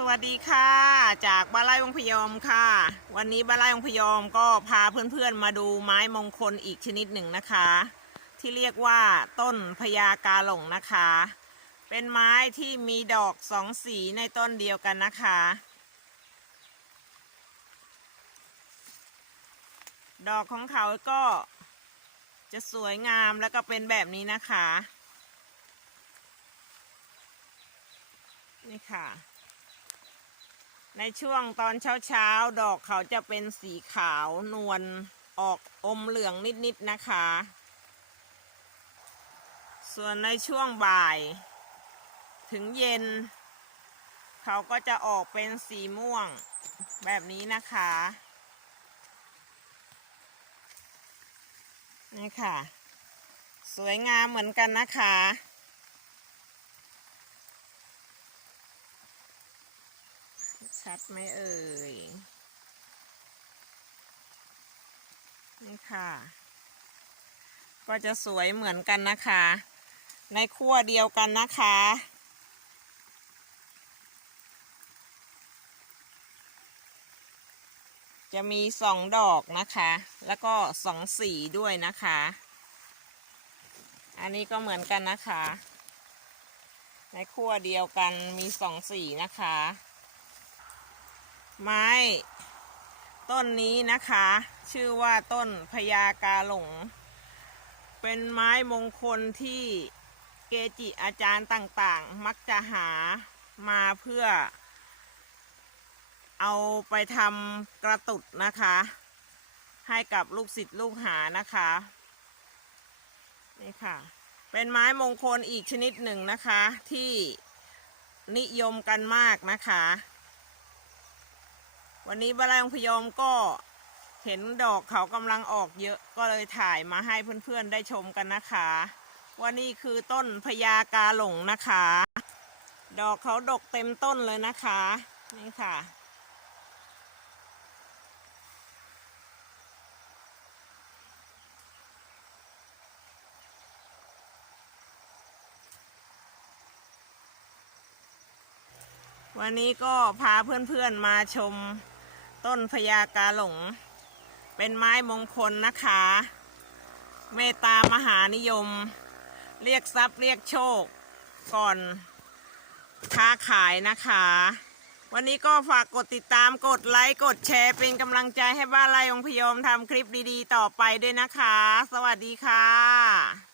สวัสดีค่ะ จากบ้านไร่วงพยอมค่ะ วันนี้บ้านไร่วงพยอมก็พาเพื่อนๆมาดูไม้มงคลอีกชนิดหนึ่งนะคะ ที่เรียกว่าต้นพญากาหลงนะคะ เป็นไม้ที่มีดอกสองสีในต้นเดียวกันนะคะ ดอกของเขาก็จะสวยงามแล้วก็เป็นแบบนี้นะคะ นี่ค่ะ ในช่วงตอนเช้าๆ ดอกเขาจะเป็นสีขาวนวลออกอมเหลืองนิดๆนะคะ ส่วนในช่วงบ่าย ถึงเย็น เขาก็จะออกเป็นสีม่วงแบบนี้นะคะ นี่ค่ะ สวยงามเหมือนกันนะคะ ชัดไหมเอ่ย นี่ค่ะ ก็จะสวยเหมือนกันนะคะ ในขั้วเดียวกันนะคะ จะมีสองดอกนะคะ แล้วก็สองสีด้วยนะคะ อันนี้ก็เหมือนกันนะคะ ในขั้วเดียวกันมีสองสีนะคะ ไม้ต้นนี้นะคะ ชื่อว่าต้นพญากาหลง เป็นไม้มงคลที่เกจิอาจารย์ต่างๆ มักจะหามาเพื่อ เอาไปทำกระตุดนะคะ ให้กับลูกศิษย์ลูกหานะคะนี่ค่ะ เป็นไม้มงคลอีกชนิดหนึ่งนะคะที่นิยมกันมากนะคะ วันนี้บาลายองพยอมก็เห็นดอกเขากำลังออกเยอะก็เลยถ่ายมาให้เพื่อนๆได้ชมกันนะคะว่านี่คือต้นพญากาหลงนะคะ ดอกเขาดกเต็มต้นเลยนะคะนี่ค่ะ วันนี้ก็พาเพื่อนๆมาชม ต้นพญากาหลง เป็นไม้มงคลนะคะ เมตตามหานิยม เรียกทรัพย์เรียกโชค ก่อนค้าขายนะคะ วันนี้ก็ฝากกดติดตามกดไลค์ กดแชร์เป็นกำลังใจให้บ้านไร่องพยอมทำคลิปดีๆ ต่อไปด้วยนะคะ สวัสดีค่ะ